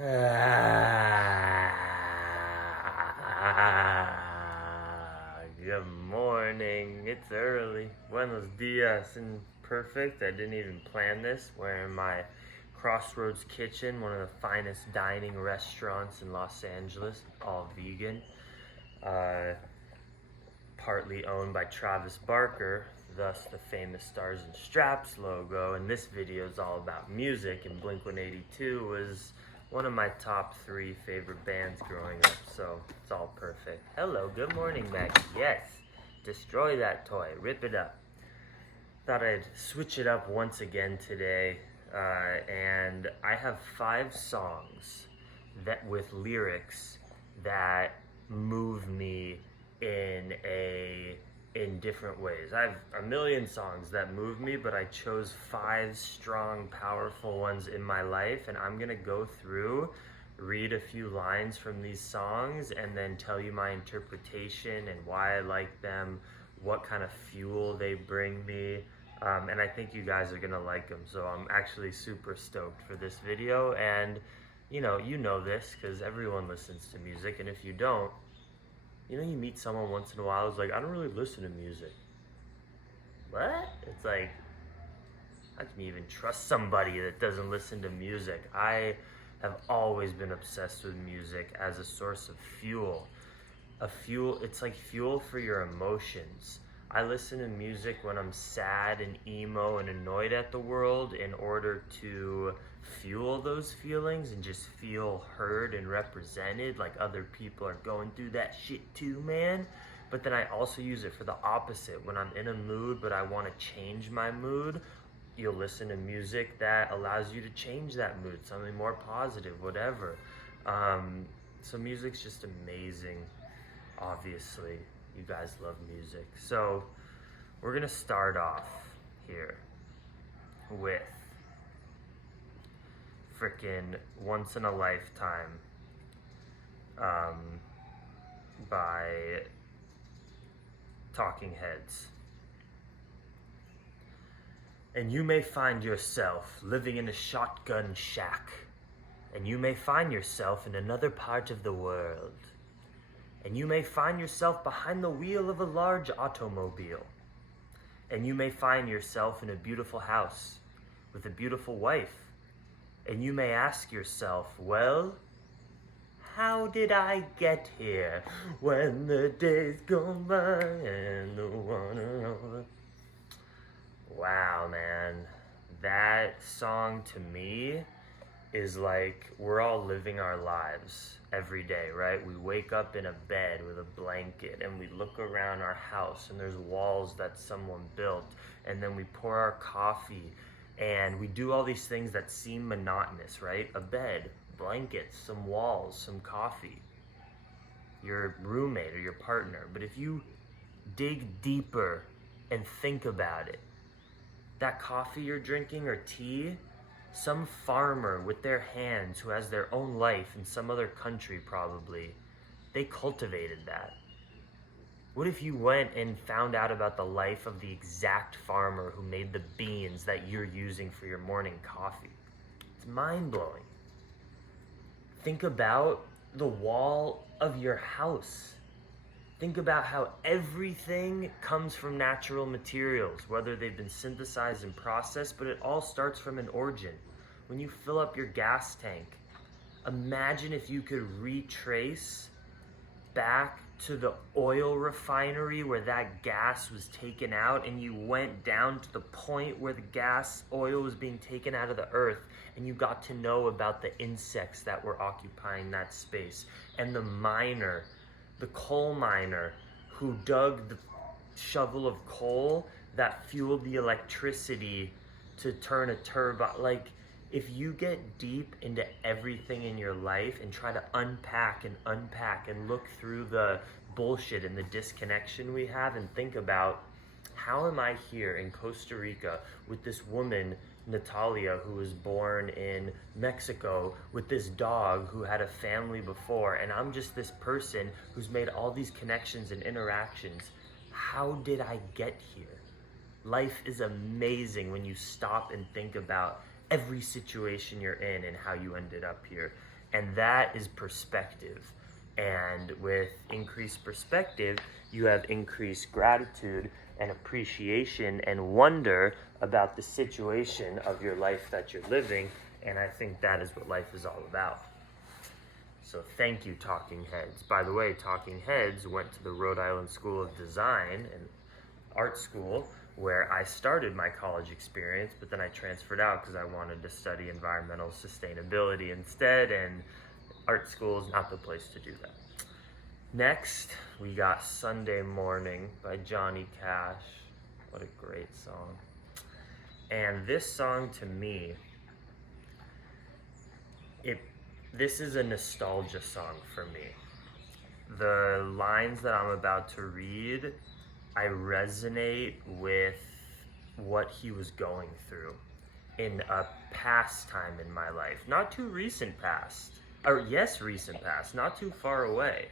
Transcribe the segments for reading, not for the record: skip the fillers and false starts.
Good morning. It's early. Buenos dias. And perfect. I didn't even plan this. We're in my Crossroads Kitchen, one of the finest dining restaurants in Los Angeles, all vegan. Partly owned by Travis Barker, thus the famous Stars and Straps logo. And this video is all about music, and Blink-182 was one of my top 3 favorite bands growing up, so it's all perfect. Hello, good morning, Maggie. Yes, destroy that toy, rip it up. Thought I'd switch it up once again today, and I have 5 songs that with lyrics that move me in different ways. I have a million songs that move me, but I chose 5 strong, powerful ones in my life, and I'm gonna go through, read a few lines from these songs, and then tell you my interpretation and why I like them, what kind of fuel they bring me, and I think you guys are gonna like them, so I'm actually super stoked for this video. And you know this because everyone listens to music, and if you don't, you meet someone once in a while who's like, I don't really listen to music. What? It's like, how can you even trust somebody that doesn't listen to music? I have always been obsessed with music as a source of fuel. It's like fuel for your emotions. I listen to music when I'm sad and emo and annoyed at the world in order to fuel those feelings and just feel heard and represented, like other people are going through that shit too, man. But then I also use it for the opposite. When I'm in a mood but I want to change my mood, you'll listen to music that allows you to change that mood, something more positive, whatever. So music's just amazing. Obviously, you guys love music. So we're gonna start off here with frickin' Once in a Lifetime by Talking Heads. And you may find yourself living in a shotgun shack, and you may find yourself in another part of the world, and you may find yourself behind the wheel of a large automobile, and you may find yourself in a beautiful house with a beautiful wife. And you may ask yourself, well, how did I get here when the days go by and the water over? Wow, man. That song to me is like we're all living our lives every day, right? We wake up in a bed with a blanket and we look around our house and there's walls that someone built, and then we pour our coffee and we do all these things that seem monotonous, right? A bed, blankets, some walls, some coffee, your roommate or your partner. But if you dig deeper and think about it, that coffee you're drinking or tea, some farmer with their hands who has their own life in some other country probably, they cultivated that. What if you went and found out about the life of the exact farmer who made the beans that you're using for your morning coffee? It's mind-blowing. Think about the wall of your house. Think about how everything comes from natural materials, whether they've been synthesized and processed, but it all starts from an origin. When you fill up your gas tank, imagine if you could retrace back to the oil refinery where that gas was taken out, and you went down to the point where the gas oil was being taken out of the earth, and you got to know about the insects that were occupying that space, and the coal miner who dug the shovel of coal that fueled the electricity to turn a turbine. Like, if you get deep into everything in your life and try to unpack and look through the bullshit and the disconnection we have, and think about, how am I here in Costa Rica with this woman, Natalia, who was born in Mexico, with this dog who had a family before, and I'm just this person who's made all these connections and interactions. How did I get here? Life is amazing when you stop and think about every situation you're in and how you ended up here. And that is perspective. And with increased perspective, you have increased gratitude and appreciation and wonder about the situation of your life that you're living. And I think that is what life is all about. So thank you, Talking Heads. By the way, Talking Heads went to the Rhode Island School of Design and Art School, where I started my college experience, but then I transferred out because I wanted to study environmental sustainability instead, and art school is not the place to do that. Next, we got Sunday Morning by Johnny Cash. What a great song. And this song, to me, this is a nostalgia song for me. The lines that I'm about to read, I resonate with what he was going through in a past time in my life. Not too recent past. Or yes, recent past, not too far away.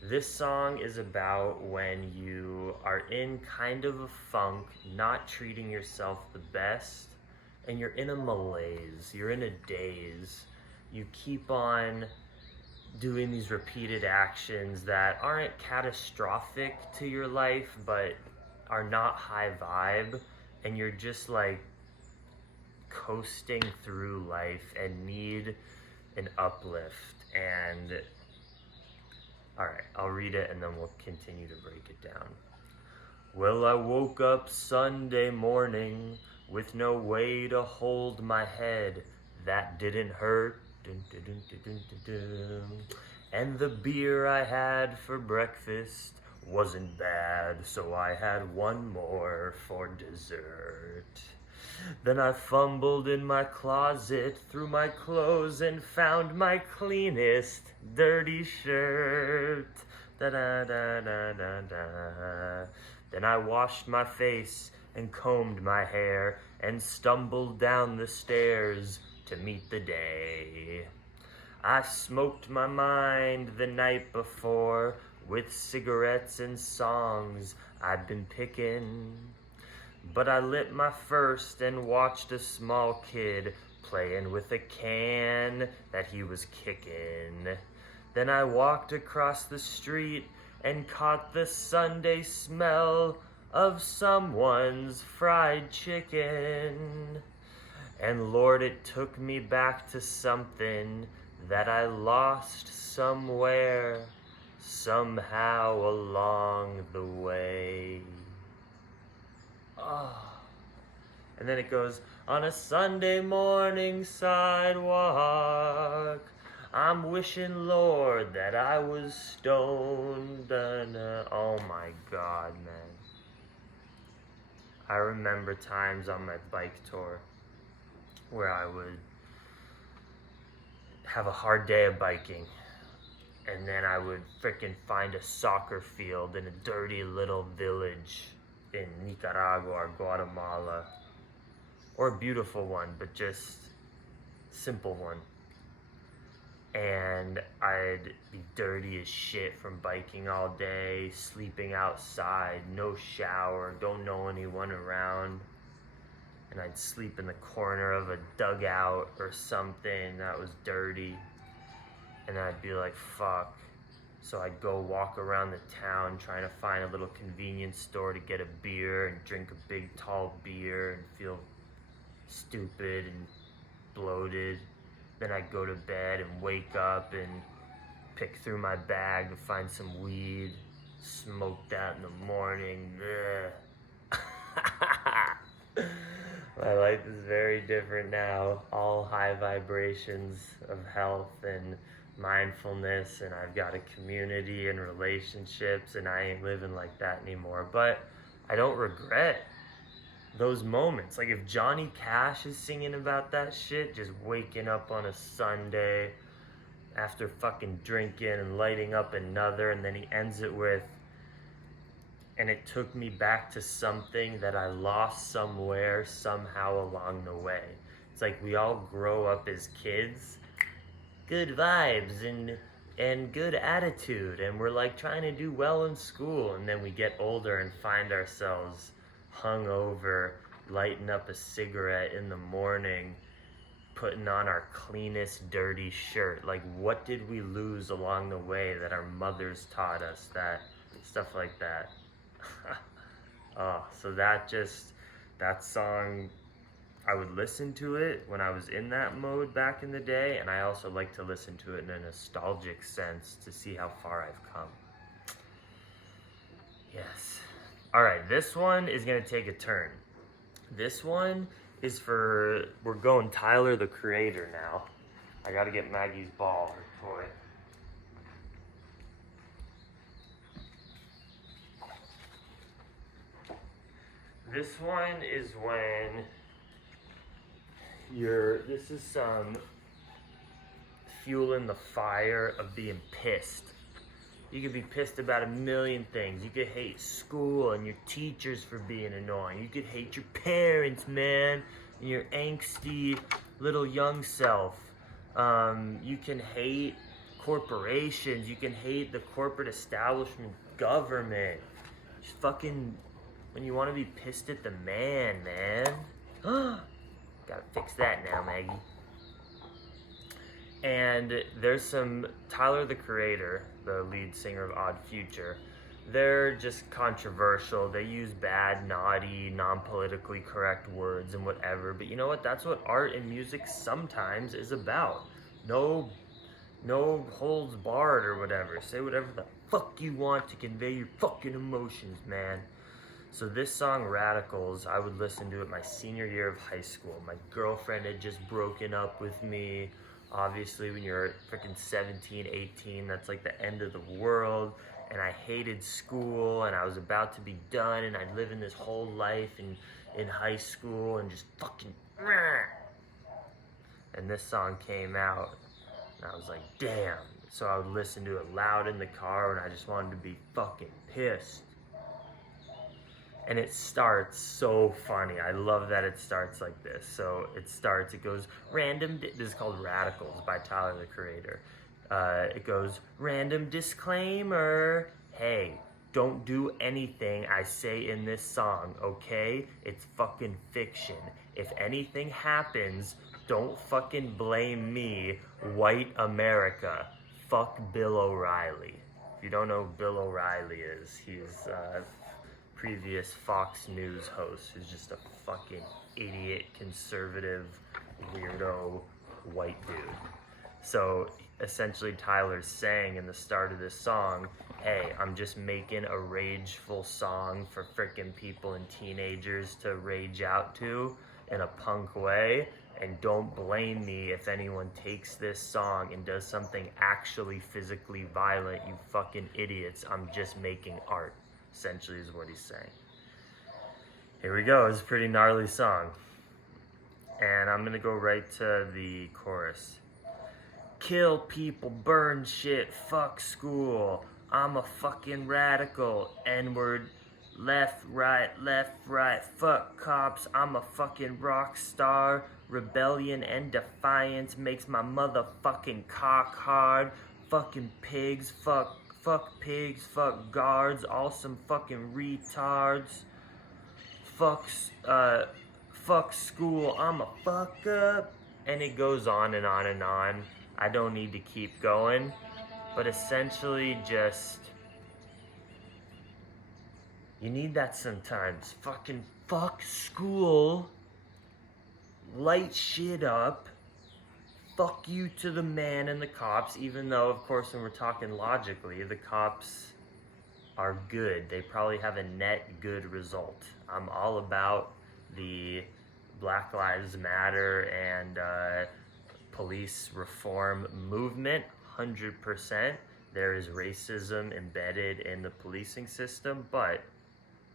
This song is about when you are in kind of a funk, not treating yourself the best, and you're in a malaise, you're in a daze. You keep on doing these repeated actions that aren't catastrophic to your life, but are not high vibe, and you're just like coasting through life and need an uplift. And all right, I'll read it and then we'll continue to break it down. Well, I woke up Sunday morning with no way to hold my head. That didn't hurt. Dun, dun, dun, dun, dun, dun, dun. And the beer I had for breakfast wasn't bad, so I had one more for dessert. Then I fumbled in my closet through my clothes and found my cleanest dirty shirt. Da da da da da da. Then I washed my face and combed my hair and stumbled down the stairs to meet the day. I smoked my mind the night before with cigarettes and songs I'd been picking. But I lit my first and watched a small kid playing with a can that he was kicking. Then I walked across the street and caught the Sunday smell of someone's fried chicken. And Lord, it took me back to something that I lost somewhere, somehow along the way. Oh. And then it goes, on a Sunday morning sidewalk, I'm wishing, Lord, that I was stoned. Oh my God, man. I remember times on my bike tour where I would have a hard day of biking, and then I would frickin' find a soccer field in a dirty little village in Nicaragua or Guatemala, or a beautiful one, but just simple one. And I'd be dirty as shit from biking all day, sleeping outside, no shower, don't know anyone around. And I'd sleep in the corner of a dugout or something that was dirty. And I'd be like, fuck. So I'd go walk around the town trying to find a little convenience store to get a beer and drink a big tall beer and feel stupid and bloated. Then I'd go to bed and wake up and pick through my bag to find some weed, smoke that in the morning. My life is very different now, all high vibrations of health and mindfulness, and I've got a community and relationships, and I ain't living like that anymore. But I don't regret those moments. Like if Johnny Cash is singing about that shit, just waking up on a Sunday after fucking drinking and lighting up another, and then he ends it with, and it took me back to something that I lost somewhere, somehow along the way. It's like we all grow up as kids, good vibes and good attitude, and we're like trying to do well in school, and then we get older and find ourselves hungover, lighting up a cigarette in the morning, putting on our cleanest dirty shirt. Like, what did we lose along the way that our mothers taught us? That stuff like that. So that song, I would listen to it when I was in that mode back in the day, and I also like to listen to it in a nostalgic sense to see how far I've come. Yes. All right, this one is gonna take a turn. This one is we're going Tyler, the Creator now. I gotta get Maggie's ball, her toy. This one is when this is some fueling the fire of being pissed. You could be pissed about a million things. You could hate school and your teachers for being annoying. You could hate your parents, man, and your angsty little young self. You can hate corporations. You can hate the corporate establishment, government. Just fucking, when you want to be pissed at the man. Gotta fix that now, Maggie. And there's some Tyler, the Creator, the lead singer of Odd Future. They're just controversial. They use bad, naughty, non-politically correct words and whatever. But you know what? That's what art and music sometimes is about. No holds barred or whatever. Say whatever the fuck you want to convey your fucking emotions, man. So this song, Radicals, I would listen to it my senior year of high school. My girlfriend had just broken up with me. Obviously, when you're freaking 17, 18, that's like the end of the world. And I hated school, and I was about to be done, and I'd living this whole life in high school, and just fucking... And this song came out, and I was like, damn. So I would listen to it loud in the car, and I just wanted to be fucking pissed. And it starts so funny. I love that it starts like this. So it goes, this is called Radicals by Tyler, the Creator. It goes, random disclaimer. Hey, don't do anything I say in this song, okay? It's fucking fiction. If anything happens, don't fucking blame me, white America. Fuck Bill O'Reilly. If you don't know who Bill O'Reilly is, he's previous Fox News host who's just a fucking idiot, conservative, weirdo, white dude. So essentially Tyler's saying in the start of this song, hey, I'm just making a rageful song for frickin' people and teenagers to rage out to in a punk way, and don't blame me if anyone takes this song and does something actually physically violent, you fucking idiots. I'm just making art, essentially is what he's saying. Here we go. It's a pretty gnarly song. And I'm gonna go right to the chorus. Kill people, burn shit, fuck school. I'm a fucking radical, N-word, left, right, fuck cops. I'm a fucking rock star. Rebellion and defiance makes my motherfucking cock hard. Fucking pigs, fuck pigs, fuck guards, all some fucking retards. Fuck school, I'm a fuck up. And it goes on and on and on. I don't need to keep going, but essentially just, you need that sometimes. Fucking fuck school, light shit up, fuck you to the man and the cops, even though, of course, when we're talking logically, the cops are good. They probably have a net good result. I'm all about the Black Lives Matter and police reform movement, 100%. There is racism embedded in the policing system, but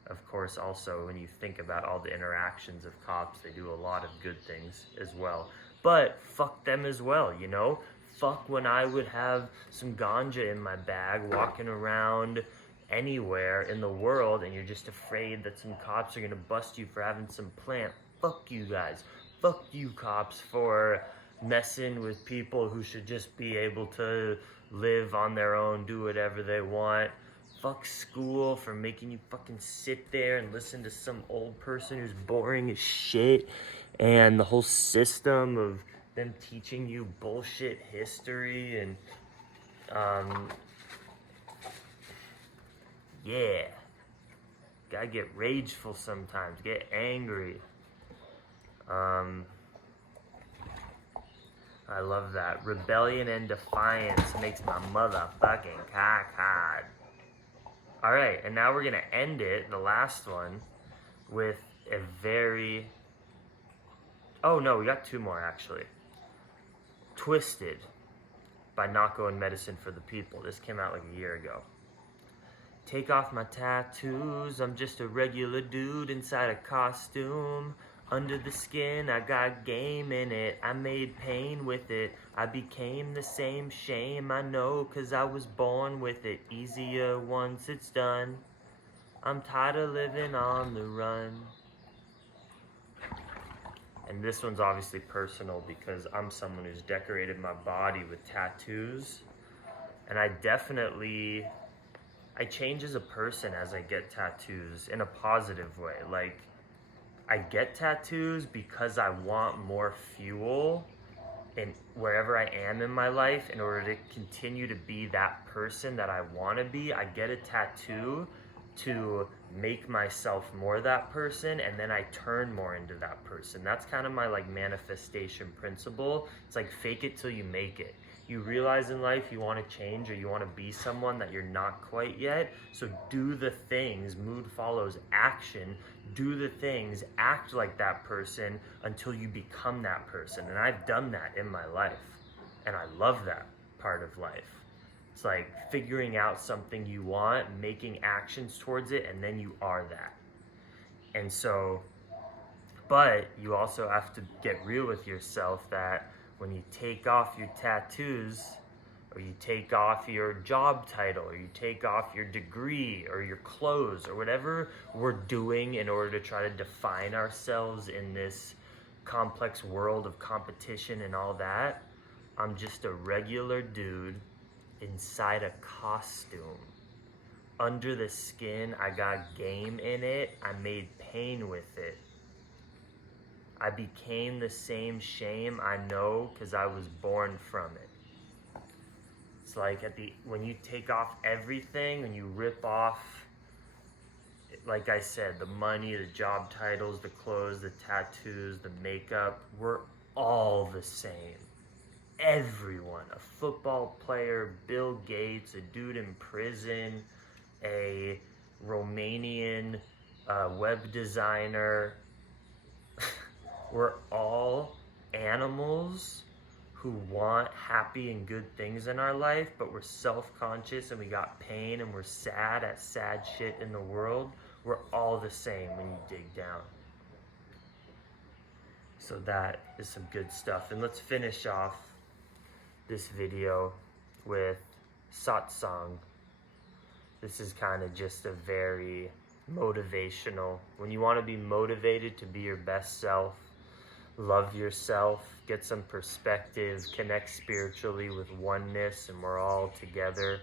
of course also when you think about all the interactions of cops, they do a lot of good things as well. But fuck them as well, you know? Fuck when I would have some ganja in my bag walking around anywhere in the world and you're just afraid that some cops are gonna bust you for having some plant. Fuck you guys. Fuck you cops for messing with people who should just be able to live on their own, do whatever they want. Fuck school for making you fucking sit there and listen to some old person who's boring as shit. And the whole system of them teaching you bullshit history and yeah, gotta get rageful sometimes, get angry. I love that. Rebellion and defiance makes my motherfucking cock hard. Alright, and now we're gonna end it, the last one, with a very... Oh no, we got two more actually. Twisted by Nahko and Medicine for the People. This came out like a year ago. Take off my tattoos, I'm just a regular dude inside a costume. Under the skin, I got game in it, I made pain with it. I became the same shame, I know, cause I was born with it. Easier once it's done. I'm tired of living on the run. And this one's obviously personal because I'm someone who's decorated my body with tattoos. And I change as a person as I get tattoos in a positive way. Like, I get tattoos because I want more fuel in wherever I am in my life in order to continue to be that person that I want to be. I get a tattoo to make myself more that person, and then I turn more into that person. That's kind of my like manifestation principle. It's like fake it till you make it. You realize in life you want to change or you want to be someone that you're not quite yet. So do the things, mood follows action. Do the things, act like that person until you become that person. And I've done that in my life. And I love that part of life. It's like figuring out something you want, making actions towards it, and then you are that. And so, but you also have to get real with yourself that when you take off your tattoos, or you take off your job title, or you take off your degree, or your clothes, or whatever we're doing in order to try to define ourselves in this complex world of competition and all that, I'm just a regular dude inside a costume. Under the skin, I got game in it, I made pain with it. I became the same shame, I know, because I was born from it. It's like when you take off everything, when you rip off, like I said, the money, the job titles, the clothes, the tattoos, the makeup, we're all the same. Everyone, a football player, Bill Gates, a dude in prison, a Romanian web designer. We're all animals who want happy and good things in our life, but we're self-conscious and we got pain and we're sad at sad shit in the world. We're all the same when you dig down. So that is some good stuff. And let's finish off this video with Satsang. This is kind of just a very motivational. When you want to be motivated to be your best self, love yourself, get some perspective, connect spiritually with oneness, and we're all together.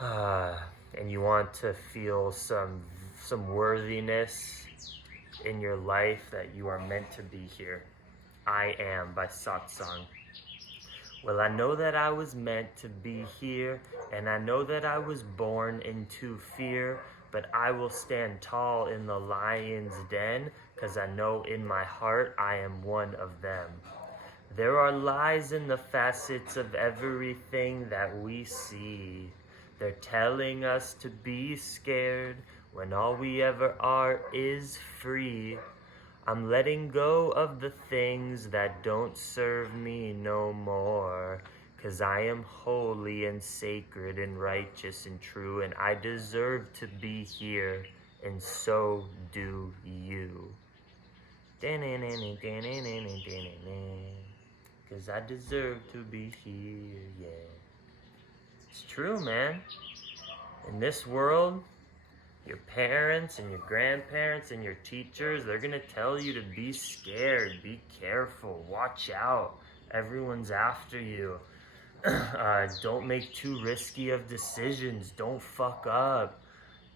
And you want to feel some worthiness in your life that you are meant to be here. I Am by Satsang. Well, I know that I was meant to be here, and I know that I was born into fear, but I will stand tall in the lion's den, 'cause I know in my heart I am one of them. There are lies in the facets of everything that we see. They're telling us to be scared when all we ever are is free. I'm letting go of the things that don't serve me no more, 'cause I am holy and sacred and righteous and true, and I deserve to be here, and so do you. 'Cause I deserve to be here, yeah. It's true, man. In this world, your parents and your grandparents and your teachers, they're gonna tell you to be scared, be careful, watch out. Everyone's after you. Don't make too risky of decisions. Don't fuck up.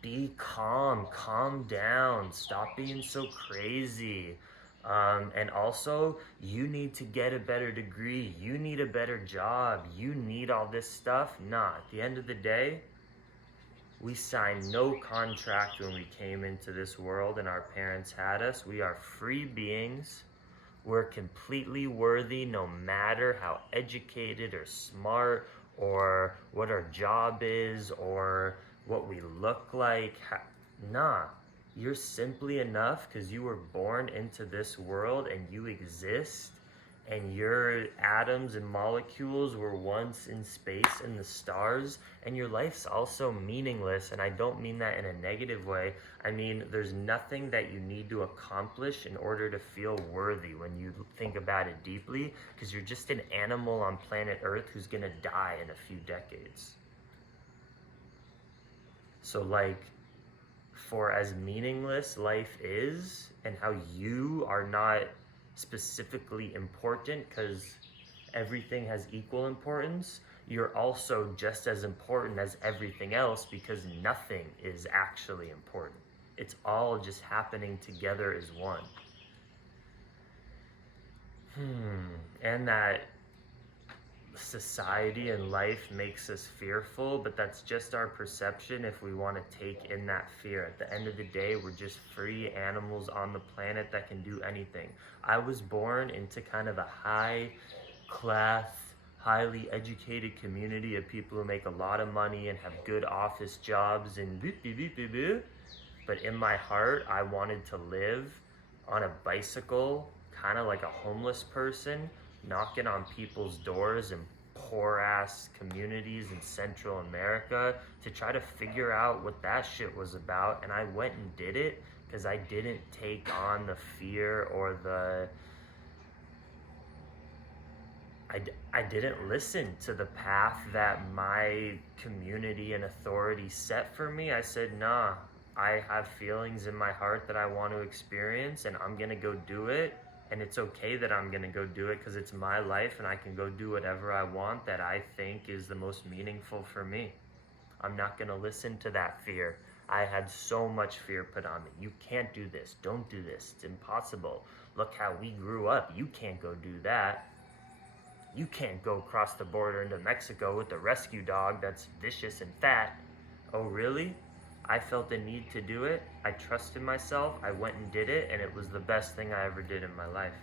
Be calm, calm down. Stop being so crazy. And also, you need to get a better degree. You need a better job. You need all this stuff. Nah, at the end of the day, we signed no contract when we came into this world and our parents had us. We are free beings. We're completely worthy no matter how educated or smart or what our job is or what we look like. Nah, you're simply enough because you were born into this world and you exist, and your atoms and molecules were once in space in the stars, and your life's also meaningless. And I don't mean that in a negative way. I mean, there's nothing that you need to accomplish in order to feel worthy when you think about it deeply, because you're just an animal on planet Earth who's gonna die in a few decades. So like, for as meaningless life is, and how you are not specifically important because everything has equal importance, you're also just as important as everything else because nothing is actually important. It's all just happening together as one. And that society and life makes us fearful, but that's just our perception if we want to take in that fear. At the end of the day, we're just free animals on the planet that can do anything. I was born into kind of a high class, highly educated community of people who make a lot of money and have good office jobs and but in my heart, I wanted to live on a bicycle, kind of like a homeless person, knocking on people's doors in poor ass communities in Central America to try to figure out what that shit was about. And I went and did it because I didn't take on the fear or I didn't listen to the path that my community and authority set for me. I said, nah, I have feelings in my heart that I want to experience, and I'm gonna go do it. And it's okay that I'm gonna go do it because it's my life and I can go do whatever I want that I think is the most meaningful for me. I'm not gonna listen to that fear. I had so much fear put on me. You can't do this, don't do this, it's impossible. Look how we grew up, you can't go do that. You can't go across the border into Mexico with a rescue dog that's vicious and fat. Oh really? I felt the need to do it. I trusted myself. I went and did it, and it was the best thing I ever did in my life.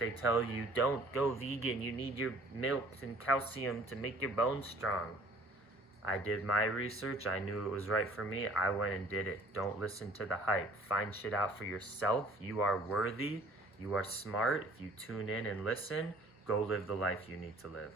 They tell you, don't go vegan. You need your milk and calcium to make your bones strong. I did my research. I knew it was right for me. I went and did it. Don't listen to the hype. Find shit out for yourself. You are worthy. You are smart. If you tune in and listen, go live the life you need to live.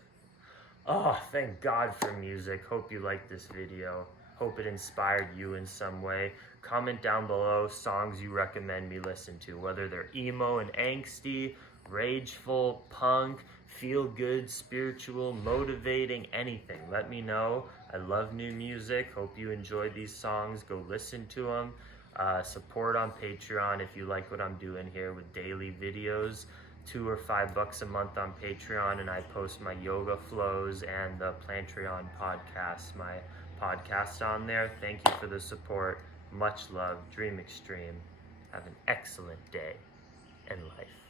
Oh, thank God for music. Hope you liked this video. Hope it inspired you in some way. Comment down below songs you recommend me listen to, whether they're emo and angsty, rageful, punk, feel good, spiritual, motivating, anything. Let me know. I love new music. Hope you enjoyed these songs. Go listen to them. Support on Patreon if you like what I'm doing here with daily videos. $2 or $5 a month on Patreon, and I post my yoga flows and the Plantreon podcast, my podcast on there. Thank you for the support. Much love. Dream extreme. Have an excellent day and life.